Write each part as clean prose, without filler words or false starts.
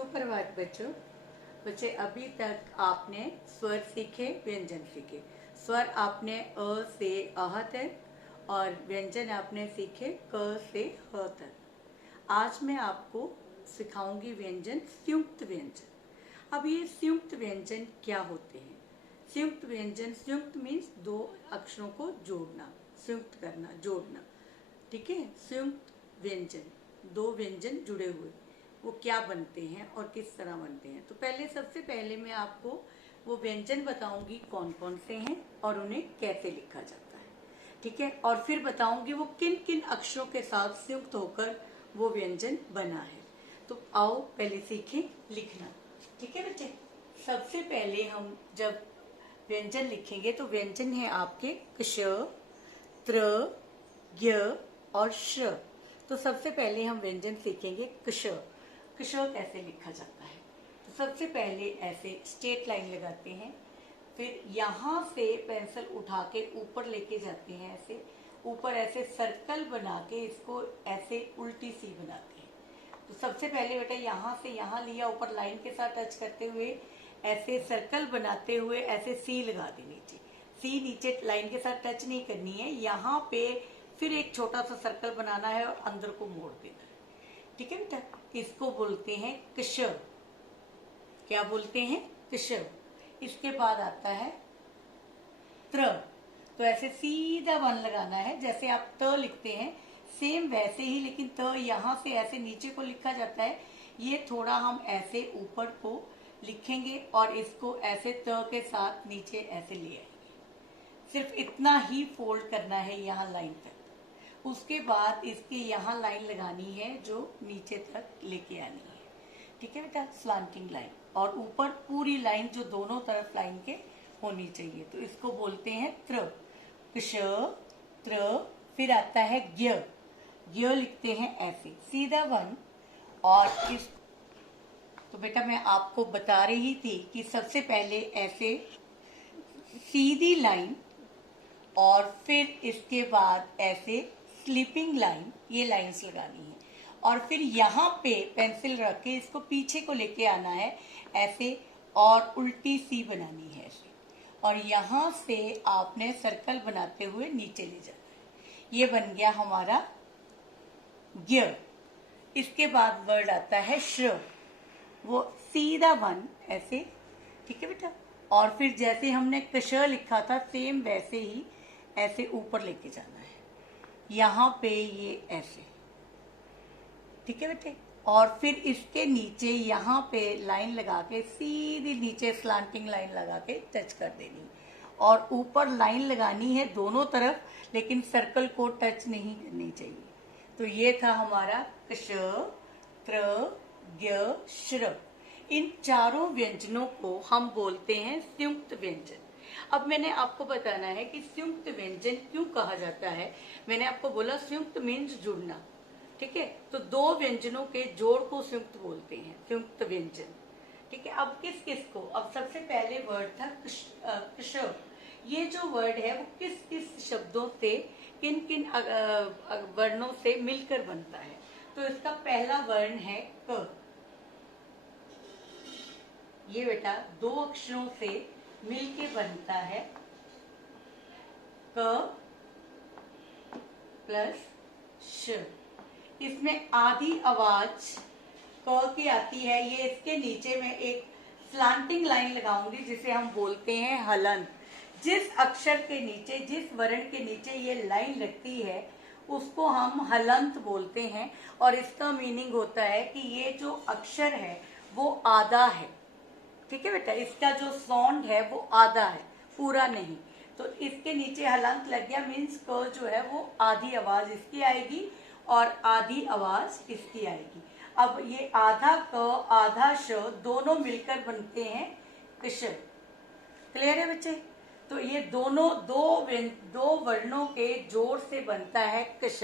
सुप्रभात बच्चों। बच्चे अभी तक आपने स्वर सीखे, व्यंजन सीखे। स्वर आपने अ से अह तक और व्यंजन आपने सीखे क से ह तक। आज मैं आपको सिखाऊंगी व्यंजन, संयुक्त व्यंजन। अब ये संयुक्त व्यंजन क्या होते हैं? संयुक्त व्यंजन, संयुक्त मीन्स दो अक्षरों को जोड़ना, संयुक्त करना, जोड़ना। ठीक है, संयुक्त व्यंजन, दो व्यंजन जुड़े हुए, वो क्या बनते हैं और किस तरह बनते हैं। तो सबसे पहले मैं आपको वो व्यंजन बताऊंगी कौन कौन से हैं और उन्हें कैसे लिखा जाता है। ठीक है, और फिर बताऊंगी वो किन किन अक्षरों के साथ संयुक्त होकर वो व्यंजन बना है। तो आओ पहले सीखें लिखना। ठीक है बच्चे, सबसे पहले हम जब व्यंजन लिखेंगे तो व्यंजन है आपके क्ष, त्र, ज्ञ और श्र। तो सबसे पहले हम व्यंजन सीखेंगे क्ष। क्ष कैसे लिखा जाता है? तो सबसे पहले ऐसे स्ट्रेट लाइन लगाते हैं, फिर यहाँ से पेंसिल उठा के ऊपर लेके जाते हैं, ऐसे ऊपर ऐसे सर्कल बना के इसको ऐसे उल्टी सी बनाते हैं। तो सबसे पहले बेटा यहाँ से यहाँ लिया, ऊपर लाइन के साथ टच करते हुए ऐसे सर्कल बनाते हुए ऐसे सी लगा दी नीचे। सी नीचे लाइन के साथ टच नहीं करनी है, यहाँ पे फिर एक छोटा सा सर्कल बनाना है और अंदर को मोड़ देना है। ठीक है बेटा, इसको बोलते हैं क्ष। क्या बोलते हैं? क्ष। इसके बाद आता है त्र। तो ऐसे सीधा वन लगाना है, जैसे आप त लिखते हैं सेम वैसे ही, लेकिन त यहाँ से ऐसे नीचे को लिखा जाता है, ये थोड़ा हम ऐसे ऊपर को लिखेंगे और इसको ऐसे त के साथ नीचे ऐसे ले आएंगे। सिर्फ इतना ही फोल्ड करना है यहाँ लाइन तक। उसके बाद इसके यहाँ लाइन लगानी है जो नीचे तक लेके आनी है। ठीक है बेटा, स्लांटिंग लाइन, और ऊपर पूरी लाइन जो दोनों तरफ लाइन के होनी चाहिए। तो इसको बोलते हैं त्र। क्ष, त्र, फिर आता है ज्ञ। ज्ञ लिखते हैं ऐसे सीधा वन। और इस तो बेटा मैं आपको बता रही थी कि सबसे पहले ऐसे सीधी लाइन और फिर इसके बाद ऐसे स्लीपिंग लाइन, ये लाइंस लगानी है। और फिर यहाँ पे पेंसिल रख के इसको पीछे को लेके आना है ऐसे, और उल्टी सी बनानी है ऐसे, और यहाँ से आपने सर्कल बनाते हुए नीचे ले जाना है। ये बन गया हमारा ज्ञ। इसके बाद वर्ड आता है श्र, वो सीधा वन ऐसे। ठीक है बेटा, और फिर जैसे हमने क्ष लिखा था सेम वैसे ही ऐसे ऊपर लेके जाना है, यहाँ पे ये ऐसे। ठीक है बेटे, और फिर इसके नीचे यहाँ पे लाइन लगा के सीधी नीचे स्लांटिंग लाइन लगा के टच कर देनी, और ऊपर लाइन लगानी है दोनों तरफ, लेकिन सर्कल को टच नहीं करनी चाहिए। तो ये था हमारा क्ष, त्र, ज्ञ, श्र। इन चारों व्यंजनों को हम बोलते हैं संयुक्त व्यंजन। अब मैंने आपको बताना है कि संयुक्त व्यंजन क्यों कहा जाता है। मैंने आपको बोला संयुक्त मीन्स जुड़ना। ठीक है, तो दो व्यंजनों के जोड़ को संयुक्त बोलते हैं, संयुक्त व्यंजन। ठीक है, अब किस किस को, अब सबसे पहले वर्ड था क्ष। ये जो वर्ड है वो किस किस शब्दों से, किन किन वर्णों से मिलकर बनता है। तो इसका पहला वर्ण है क। ये बेटा दो अक्षरों से मिलके बनता है क प्लस श। इसमें आधी आवाज क की आती है। ये इसके नीचे में एक स्लांटिंग लाइन लगाऊंगी जिसे हम बोलते हैं हलंत। जिस अक्षर के नीचे, जिस वर्ण के नीचे ये लाइन लगती है उसको हम हलंत बोलते हैं, और इसका मीनिंग होता है कि ये जो अक्षर है वो आधा है। ठीक है बेटा, इसका जो साउंड है वो आधा है, पूरा नहीं। तो इसके नीचे हलंत लग गया, मीन्स क जो है वो आधी आवाज इसकी आएगी और आधी आवाज इसकी आएगी। अब ये आधा क आधा श दोनों मिलकर बनते हैं क्ष। क्लियर है बच्चे? तो ये दोनों दो वर्णों के जोड़ से बनता है क्ष,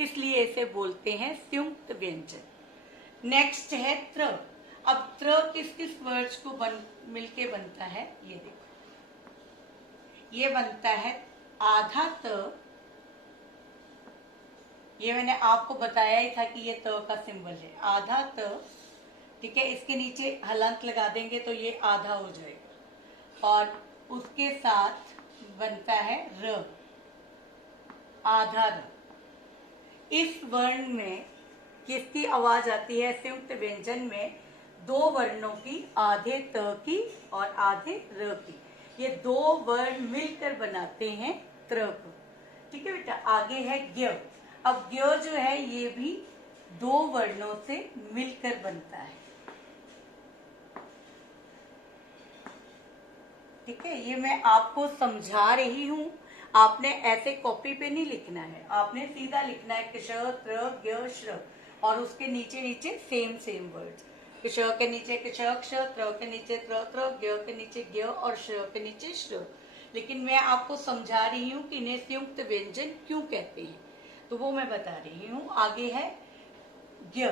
इसलिए इसे बोलते हैं संयुक्त व्यंजन। नेक्स्ट है त्र। अब त्र किस किस वर्ड्स को मिलके बनता है, ये देखो। ये बनता है आधा त, ये मैंने आपको बताया ही था कि ये त का सिंबल है, आधा त ठीक है, इसके नीचे हलंत लगा देंगे तो ये आधा हो जाएगा, और उसके साथ बनता है र, आधा र। इस वर्ण में किसकी आवाज आती है? संयुक्त व्यंजन में दो वर्णों की, आधे त की और आधे र की। ये दो वर्ण मिलकर बनाते हैं त्र को। ठीक है बेटा, आगे है ज्ञ। अब ज्ञ जो है ये भी दो वर्णों से मिलकर बनता है। ठीक है, ये मैं आपको समझा रही हूं, आपने ऐसे कॉपी पे नहीं लिखना है, आपने सीधा लिखना है क्ष त्र ज्ञ श्र, और उसके नीचे नीचे सेम वर्ड्स। क्ष के नीचे क्ष क्ष, त्र के नीचे त्र त्र, ज्ञ के नीचे ज्ञ और श्र के नीचे श्र। लेकिन मैं आपको समझा रही हूँ कि इन्हें संयुक्त व्यंजन क्यों कहते हैं, तो वो मैं बता रही हूँ। आगे है ज्ञ।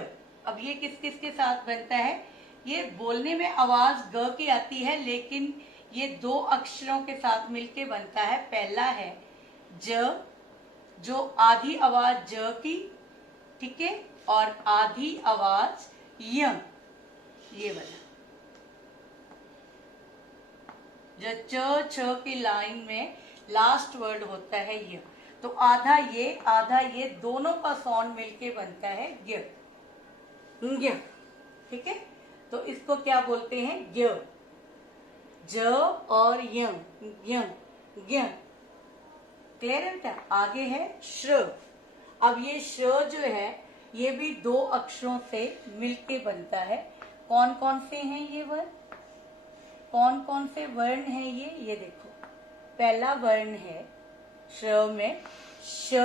अब ये किस किस के साथ बनता है? ये बोलने में आवाज ग की आती है, लेकिन ये दो अक्षरों के साथ मिलके बनता है। पहला है ज, जो आधी आवाज ज की, ठीक है, और आधी आवाज य, ये वाला। जो च छ की लाइन में लास्ट वर्ड होता है य, तो आधा ये दोनों का साउंड मिलके बनता है ज्ञ। ज्ञ, ठीक है, तो इसको क्या बोलते हैं? ज्ञ। ज और य, ज्ञ ज्ञ। क्लियर है बेटा? आगे है श्र। अब ये श्र जो है ये भी दो अक्षरों से मिलके बनता है। कौन कौन से हैं ये वर्ण? कौन कौन से वर्ण हैं ये देखो। पहला वर्ण है श्र में श,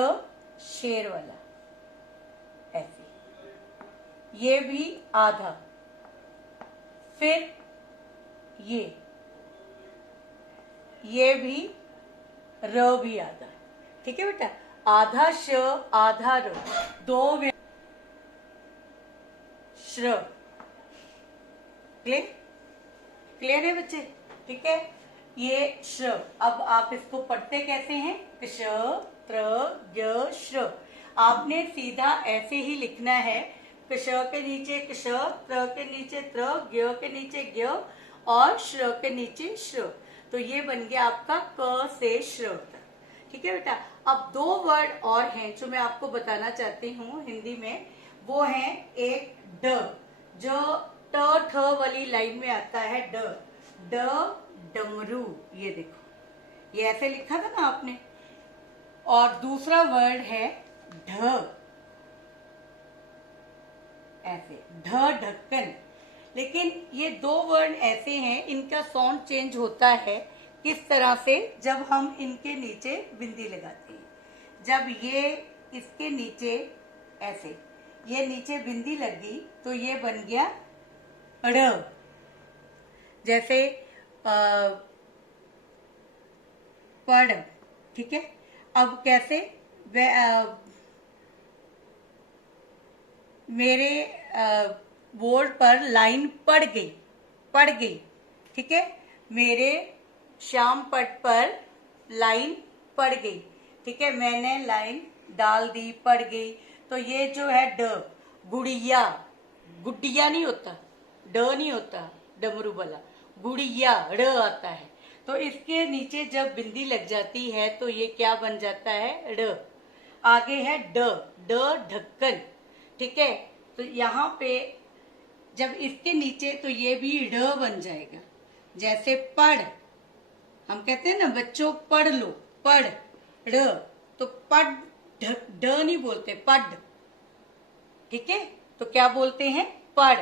शेर वाला, ऐसे, ये भी आधा। फिर ये भी र भी आधा। ठीक है बेटा, आधा श आधा र, दो श्र। क्लियर है बच्चे? ठीक है, ये श्र। अब आप इसको पढ़ते कैसे हैं? क्ष त्र ज्ञ श्र। आपने सीधा ऐसे ही लिखना है, क्ष के नीचे क्ष, त्र के नीचे त्र, ज्ञ के नीचे ज्ञ और श्र के नीचे श्र। तो ये बन गया आपका क से श्र। ठीक है बेटा, अब दो वर्ड और हैं जो मैं आपको बताना चाहती हूँ हिंदी में। वो है एक ड, जो ट ठ वाली लाइन में आता है। ड, ड डमरू, ये देखो, ये ऐसे लिखा था ना आपने। और दूसरा वर्ड है ढ, ऐसे, ढ ढक्कन। लेकिन ये दो वर्ड ऐसे हैं, इनका साउंड चेंज होता है। किस तरह से? जब हम इनके नीचे बिंदी लगाते हैं। जब ये इसके नीचे ऐसे, ये नीचे बिंदी लगी तो ये बन गया ड़। जैसे पढ़। ठीक है, अब कैसे? मेरे बोर्ड पर लाइन पड़ गई। ठीक है, मेरे श्याम पट पर लाइन पड़ गई। ठीक है, मैंने लाइन डाल दी, पड़ गई। तो ये जो है ड, गुड़िया, गुड्डिया नहीं होता, ड नहीं होता डमरू वाला, गुड़िया ड़ आता है। तो इसके नीचे जब बिंदी लग जाती है तो ये क्या बन जाता है? ड़। आगे है ड, ड ढक्कन। ठीक है, तो यहाँ पे जब इसके नीचे तो ये भी ड बन जाएगा। जैसे पढ़, हम कहते हैं ना बच्चों पढ़ लो, पढ़ ड़, तो पढ़ ड नहीं बोलते, पढ़। ठीक है, तो क्या बोलते हैं? पढ़।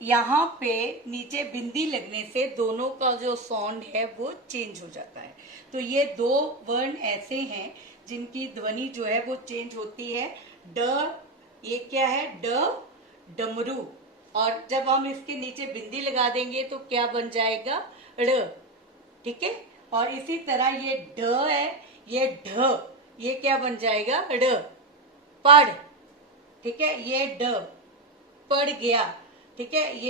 यहाँ पे नीचे बिंदी लगने से दोनों का जो साउंड है वो चेंज हो जाता है। तो ये दो वर्ण ऐसे हैं जिनकी ध्वनि जो है वो चेंज होती है। ड, ये क्या है? ड डमरू। और जब हम इसके नीचे बिंदी लगा देंगे तो क्या बन जाएगा? ड़। ठीक है, और इसी तरह ये ढ है, ये ढ, ये क्या बन जाएगा? ड़, पढ़। ठीक है, ये ड पढ़ गया। ठीक है,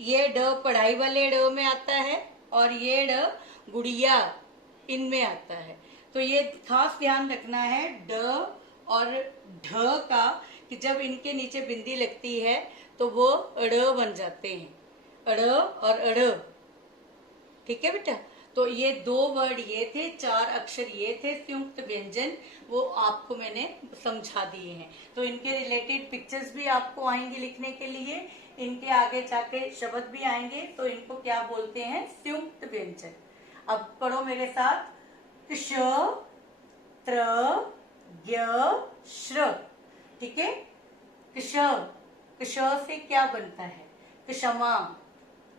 ये ड पढ़ाई वाले ड में आता है और ये ड गुड़िया इनमें आता है। तो ये खास ध्यान रखना है ड और ढ का, कि जब इनके नीचे बिंदी लगती है तो वो अड़ बन जाते हैं, अड़ और अड़। ठीक है बेटा, तो ये 2 वर्ड ये थे, 4 अक्षर ये थे संयुक्त व्यंजन, वो आपको मैंने समझा दिए हैं। तो इनके रिलेटेड पिक्चर्स भी आपको आएंगे लिखने के लिए, इनके आगे जाके शब्द भी आएंगे, तो इनको क्या बोलते हैं, संयुक्त व्यंजन। अब पढ़ो मेरे साथ, क्ष त्र ज्ञ श्र। ठीक है, क्ष, क्ष से क्या बनता है, क्षमा।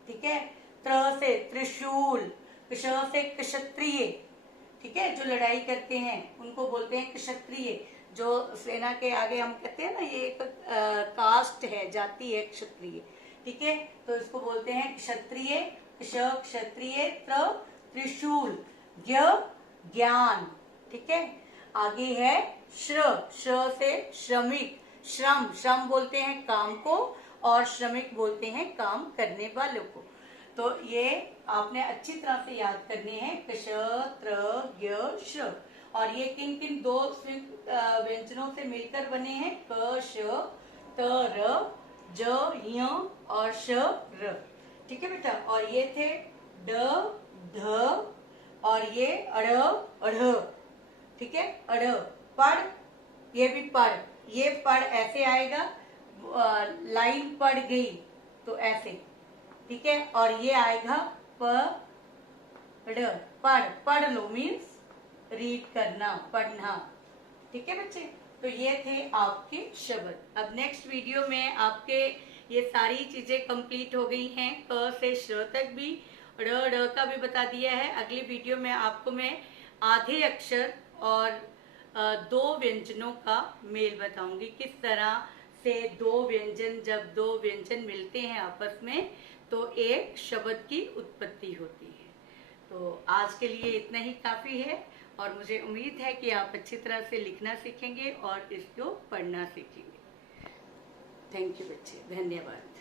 ठीक है, त्र से त्रिशूल, क्ष से क्षत्रिय। ठीक है, जो लड़ाई करते हैं उनको बोलते हैं क्षत्रिय। जो सेना के आगे हम कहते हैं ना, ये एक कास्ट है, जाति है क्षत्रिय। ठीक है, तो इसको बोलते हैं क्षत्रिय, क्ष क्षत्रिय, त्र त्रिशूल, ज्ञ ज्ञान। ठीक है, आगे है श्र, श्र से श्रमिक, श्रम, श्रम बोलते हैं काम को, और श्रमिक बोलते हैं काम करने वालों को। तो ये आपने अच्छी तरह से याद करने हैं, क्ष त्र ज्ञ श्र। और ये किन किन 2 व्यंजनों से मिलकर बने हैं, क श त र ज य और श र। ठीक है बेटा, और ये थे ड ध, और ये अड़ अढ़। ठीक है, अढ़, पढ़, ये भी पढ़, ये पढ़ ऐसे आएगा, लाइन पढ़ गई तो ऐसे। ठीक है, और ये आएगा पढ़, पढ़, पढ़ लो मीन्स रीड करना, पढ़ना। ठीक है बच्चे, तो ये थे आपके शब्द। अब नेक्स्ट वीडियो में आपके ये सारी चीजें कंप्लीट हो गई हैं, क से श तक भी, ड़ का भी बता दिया है। अगली वीडियो में आपको मैं आधे अक्षर और 2 व्यंजनों का मेल बताऊंगी, किस तरह से 2 व्यंजन, जब 2 व्यंजन मिलते हैं आपस में तो एक शब्द की उत्पत्ति होती है। तो आज के लिए इतना ही काफी है, और मुझे उम्मीद है कि आप अच्छी तरह से लिखना सीखेंगे और इसको पढ़ना सीखेंगे। थैंक यू बच्चे, धन्यवाद।